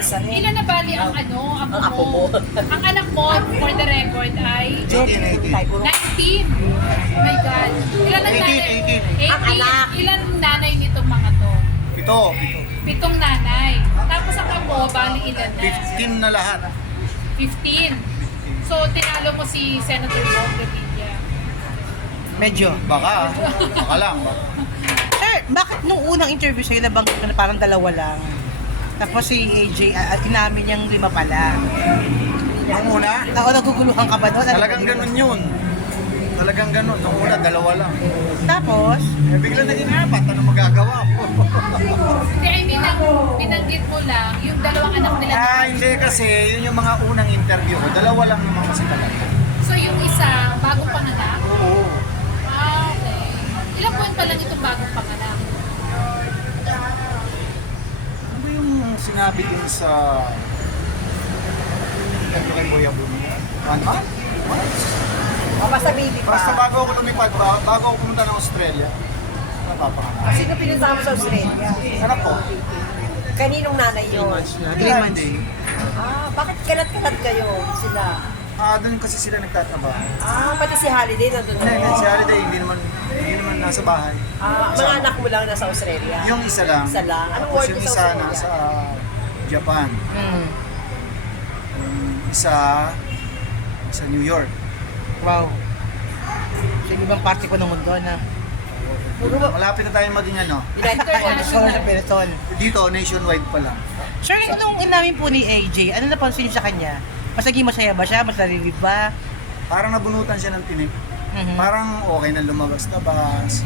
isa rin. Ilan na bali ang ang apo mo? mo. Ang anak mo, for the record, ay 18. 19. Oh my God. Ilan ang 18, nanay? 18. Ang anak. Ilan ang nanay nitong mga to? Pito. 7 nanay. Tapos ang apo, bali ilan na? 15 na lahat. 15. So, tinalo mo si Senator Bong Revilla. Medyo. Baka lang. Baka. Sir, bakit nung unang interview sa'yo nabanggit mo na parang dalawa lang? Tapos si AJ, inamin niyang 5 pala. Nung una, Naguguluhan ka ba doon? talagang ganun yun. Talagang ganun. Nung una, 2 lang. Tapos, Eh, bigla naging 4. Ano magagawa ko? Hindi, I mean, binanggit mo lang yung 2 anak nila. Hindi kasi. Yun yung mga unang interview ko. 2 lang naman kasi talaga. So, yung isa, bagong panganak? Oo. Okay. Ilang buwan pa lang itong bagong panganak? Ano ba yung sinabi din sa interview kay Boy Abuni? 1 month? O basta baby pa. Basta bago ako lumipad, bago ako pumunta ng Australia, napapanganak. Sino pinunta mo sa Australia? Anak ko, Kaninong nanay yun? 3 months. Bakit kalat-kalat kayo sila? Doon kasi sila nagtatrabaho. Pati si Holiday nandun Hindi, si Holiday, hindi naman nasa bahay. Mga anak mo lang nasa Australia? Yung isa lang. Isa lang. Anong Tapos work yung mo sa isa Australia? nasa Japan. Yung sa New York. Wow. Sa ibang parte ko ng mundo na. Malapit na tayo maging So, sa Peloton. dito, nationwide pa lang. Sir, nung inamin po ni AJ, ano napansin niyo sa kanya? Mas naging masaya ba siya? Mas nalilib ba? Parang nabunutan siya ng tinik. Parang okay na lumabas-labas.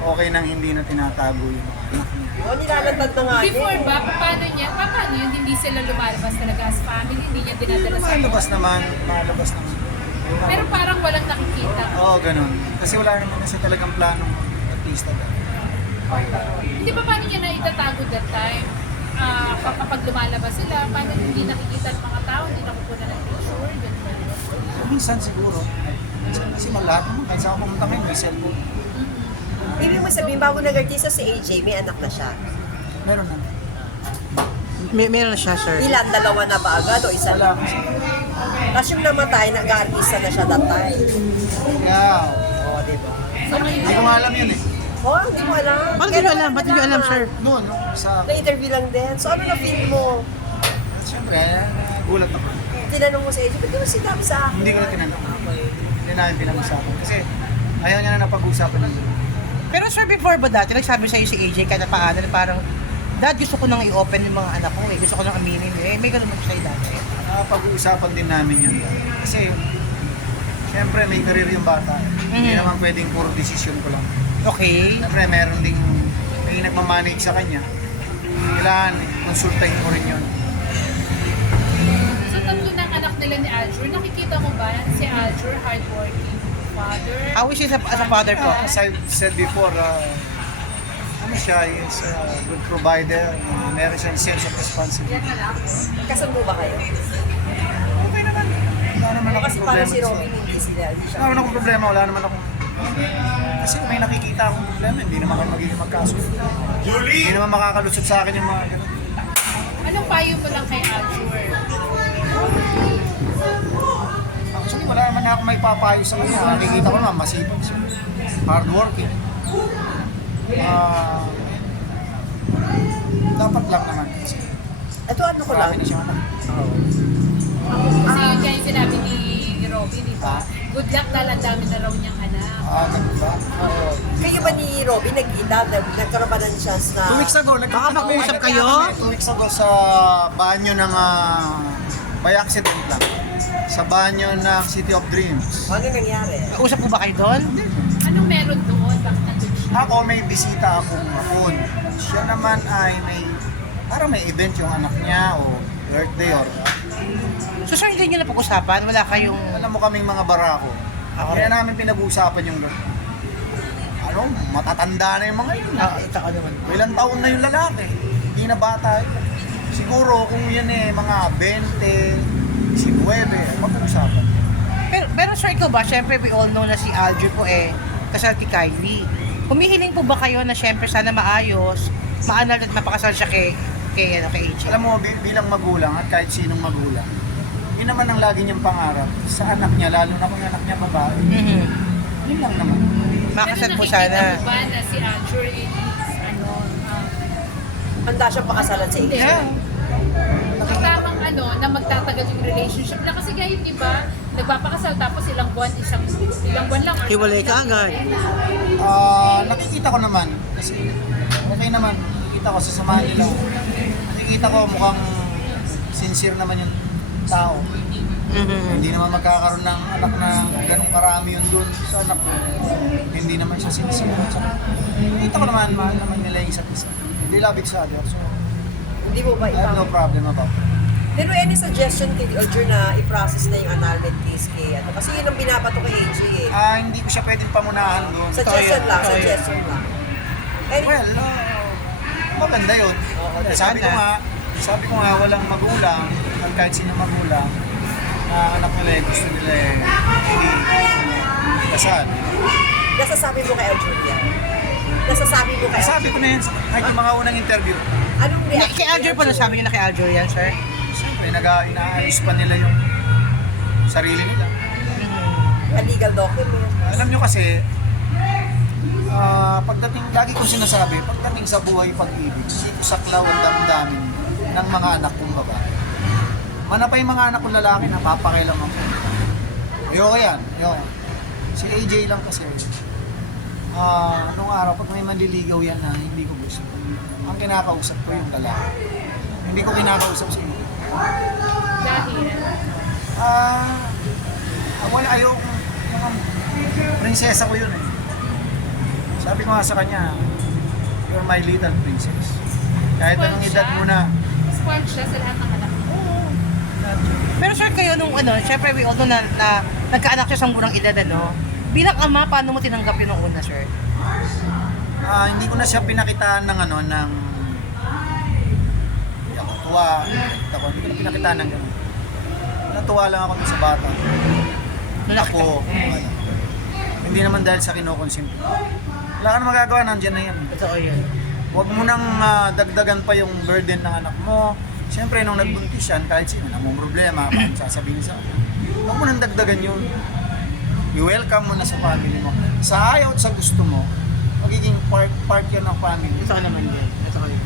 Okay nang hindi na tinatago yung mga anak niya. O, nilalantad na nga Before ba, paano yun? Hindi sila lumalabas talaga as family, hindi niya dinadala sa Malabas naman. Pero parang walang nakikita. Oo, ganun. Kasi wala naman na siya talagang planong artista. Hindi ba paano niya na itatago that time? Kapag lumalabas sila, paano hindi nakikita ng mga tao, hindi nakukuha ng picture, gano'n. Minsan siguro. Kasi lahat naman, kahit saan ako pumunta ngayon, may cellphone. Ibig mo sabihin, bago nag-artista si AJ, may anak na siya. Meron na. Meron na siya, sir. Ilan? 2 na ba agad o isa Wala. lang? Tapos yung namatay, nag-artista na siya that time. Yeah. Oo, diba? Hindi ko nga alam yun eh. Hindi mo alam. Ba't hindi nyo alam? Ba't hindi nyo alam, sir? Noon, sa... Na-interview lang din. So ano na-feel mo? Siyempre, gulat ako. Tinanong mo si AJ, ba't di mo sinabi sa akin? Hindi ko na tinanong. Hindi namin pinag-usapan. Kasi ayaw niya na napag-usapan namin. Pero sir, before ba dati, nagsabi sa'yo si AJ kada paano na parang, Dad, gusto ko nang i-open yung mga anak ko eh. Gusto ko nang aminin eh. May ganun mo sa'yo dati. Napag-uusapan din namin yun. Kasi, siyempre may career yung bata. Hindi naman pwedeng puro desisyon ko lang. Okay. Siyempre, meron ding may nagmamanage sa kanya. Kailangan, konsultahin ko rin yun. So, 3 ng anak nila ni Aljur, nakikita mo ba si Aljur, hardworking father? How is he as a father po? As I said before, ano siya, is a good provider. Meron siyang sense of responsibility. Kasundo ba kayo? Okay naman. Wala naman akong Kasi parang problema. si Robin hindi sila. Hindi siya. Wala naman akong problema. Wala naman akong... Kasi kung may nakikita akong problema, hindi naman kami magiging magkasunod. Hindi naman makakalusot sa akin yung mga ganun. Anong payo mo lang kay Aljur? Actually, wala naman na akong may papayo sa kanya. Nakikita ko naman, masipag siya. Hardworking. Dapat lang naman. Kasi Ito ano ko lang. marami na siya anak. Kasi yun kaya yung sinabi ni Robin, di ba? Good luck dahil ang dami na raw niyang anak. Ganun ba? Kayo ba ni Robin nagkita? Nagkaroon ba ng chance na... 2 weeks ago, Baka mag-uusap kayo? 2 weeks ago sa banyo ng by accident lang. Sa banyo ng City of Dreams. Ano nangyari? Usap po ba kayo doon? Anong meron doon? Bakit nandun siya? Ako may bisita akong hapon. Siya naman ay parang may event yung anak niya o birthday or So sir, hindi nyo na pag-usapan? Wala kayong... alam mo kaming mga barako. Kaya namin pinag-uusapan yung matatanda na yung mga yun. Ito ka naman. Ilang taon na yung lalaki. Hindi na bata. Siguro kung yan mga 20, 19, mag-uusapan. Pero sir, ikaw ba? Siyempre, we all know na si Aljur po kasal kay Kylie. Humihiling po ba kayo na siyempre sana maayos, maanal at mapakasal siya kay kay AJ? Alam mo, bilang magulang at kahit sinong magulang, yun naman ang lagi niyang pangarap sa anak niya, lalo na kung anak niya babae. Mhm. Yun lang naman. Makasal po nakikita sana. mo ba na si Andrew is, Handa siyang pakasalan sa AJ. Yeah. ang tamang na magtatagal yung relationship na kasi ngayon, di ba, nagpapakasal tapos ilang buwan lang. or Hiwalay ka agad. Nakikita ko naman, kasi okay naman, nakikita ko sa samahan nila. Nakikita ko mukhang sincere naman yung tao. Mhm. Hindi naman magkakaroon ng anak na ganun karami yun doon sa anak ko. Hindi naman siya sincere. Nakikita ko naman, mahal naman nila yung isa't isa. They love each other, so Hindi mo ba I have no ipang... problem about it. Pero any suggestion kay Aljur na i-process na yung annulment case kay ano? Kasi yun ang binabato kay AJ eh. Hindi ko siya pwedeng pamunahan doon. Suggestion lang, Totoo yun. suggestion lang. And, Well, maganda yun. Sabi ko nga, walang magulang, at kahit sino magulang, na anak nila gusto nila hindi kasal. nasasabi mo kay Aljur yan? Nasasabi mo kay Sabi ko na yun, kahit yung mga unang interview, Anong Kay reaction? Aljur po, nasabi niyo na kay Aljur yan, sir? siyempre, inaayos pa nila yung sarili nila. A legal document. Alam nyo kasi, pagdating, lagi ko sinasabi, pagdating sa buhay pag-ibig, hindi ko saklaw ang damdamin ng mga anak kong babae. Manapay mga anak kong lalaki, napapakailang ako. Ayoko yan, ayoko. Si AJ lang kasi, nung araw, pag may manliligaw yan na hindi ko gusto, ang kinakausap ko yung lalaki. Hindi ko kinakausap si AJ. Dahil, Wala, ayoko. Yung prinsesa ko yun eh. Sabi ko nga sa kanya, you're my little princess. Kahit anong edad mo na. spoiled siya sa lahat ng anak mo. Pero sir, kayo nung syempre we all know na nagkaanak siya sa murang edad, bilang ama, paano mo tinanggap yun nung una, sir? Hindi ko na siya pinakitaan ng hindi ako tuwa. Hindi ko na pinakitaan ng gano'n. Natuwa lang ako sa bata. Ako, hindi naman dahil sa kinukonsinti. Wala ka na magagawa, nandyan na yan. Totoo yun. Huwag mo nang dagdagan pa yung burden ng anak mo. Siyempre, nung nagbuntis yan, kahit sino na mong problema, paano sasabihin sa akin. Huwag mo nang dagdagan yun. I-welcome mo na sa family mo. Sa ayaw at sa gusto mo, magiging part yan ng family. Ito ka naman din. Ito ka din.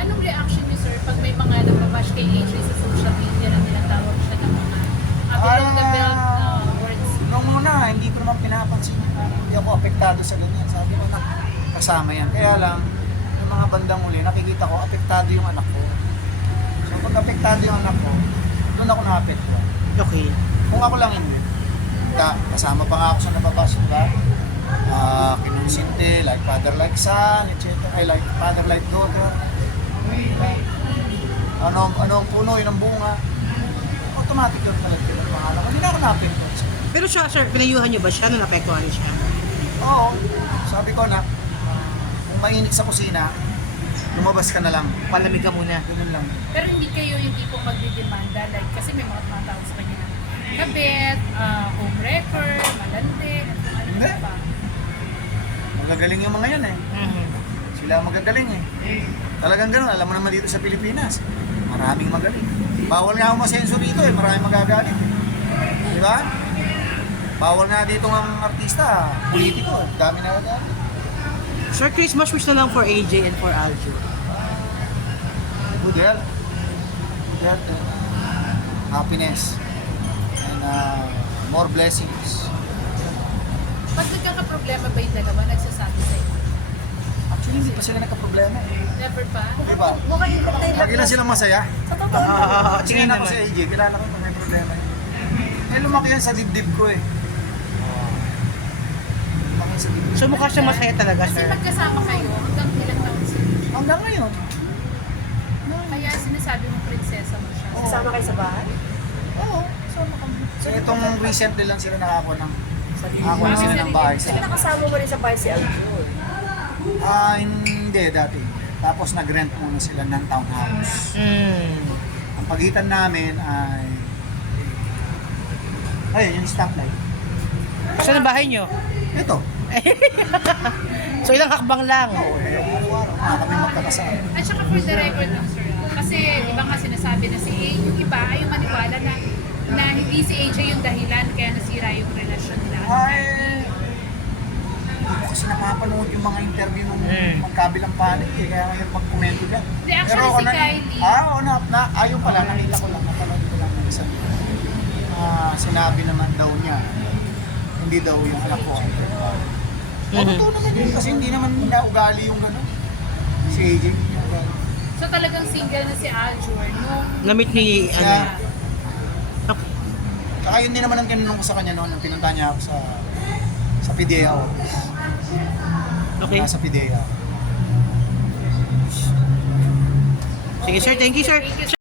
Anong reaction niyo, sir, pag may mga nagpabash kay AJ sa social media na tinatawag siya ng mga below the belt words? Nung muna, hindi ko naman pinapansin. Hindi ako apektado sa ganyan. Sabi ko na, kasama yan. Kaya lang, yung mga bandang uli, nakikita ko, apektado yung anak ko. So pag apektado yung anak ko, doon ako na-apektuhan. Okay. Kung ako lang hindi. Kasama pa nga ako sa nababas, diba? Kinonsinte, like father, like son, etc. I like father, like daughter. Ano ang puno, yun ang bunga. Automatic yung talaga yung pangalan. Hindi na ako na-apektuhan. Pero siya, sir, pinayuhan niyo ba siya nung napektuhan siya? Oo, sabi ko na, kung mainit sa kusina, lumabas ka na lang. Palamig ka muna. Ganun lang. Pero hindi kayo yung tipong magdidemanda, like, kasi may mga tumatawag sa kanya ng kabit, home wrecker, malandi, at kung ano Hindi. pa. Magagaling yung mga yan eh. Mhm. Sila magagaling eh. Talagang ganun, alam mo naman dito sa Pilipinas, maraming magaling. Bawal nga ako masenso rito eh, maraming magagaling. Di ba? Bawal nga dito ng artista, politiko, dami na magaling. Sir, Christmas wish na lang for AJ and for Aljur. Good health. Good health and happiness. And more blessings. Pag nagkakaproblema ba yung dalawa, nagsasabi sa'yo? Actually, hindi pa sila nagka-problema eh. Never pa? Di ba? Mukhang entertain Lagi lang silang masaya. Sa totoo lang. Tingnan ako sa AJ, kilala ko kung may problema yun. Eh, lumaki yan sa dibdib ko eh. Lumaki sa dibdib. So mukha siya masaya talaga, Kasi sir. magkasama kayo hanggang ilang taon sila. Hanggang ngayon. Kaya sinasabi mo prinsesa mo siya. Kasama kayo sa bahay? Oo, sama kami. So itong recently lang sila nakako ng Sarili. nakakuha na sila ng bahay Kasi sa nakasama mo rin sa bahay si Aljur. hindi dati. Tapos nag-rent muna sila ng townhouse. Ang pagitan namin ay yung stoplight. Saan ang bahay niyo? Ito. So ilang hakbang lang. Oo, araw-araw na kami magkakasama. At saka for the record lang, sir, kasi di ba nga sinasabi na si AJ, yung iba ay maniwala na hindi si AJ yung dahilan kaya nasira yung relasyon nila. Ay, hindi ko kasi napapanood yung mga interview ng magkabilang panig eh, kaya ngayon magkomento dyan. Hindi, actually si Kylie. Ayaw pala, nakita ko lang, napanood ko lang ng isa. Sinabi naman daw niya, hindi daw yung anak ko. Totoo naman yun, kasi hindi naman na ugali yung gano'n. Si AJ. So talagang single na si Aljur nung Na-meet ni, Kaya, Kaka yun din naman ang tinanong ko sa kanya noon, nung pinunta niya ako sa PDEA office. Okay. Nasa PDEA. Sige sir, thank you sir.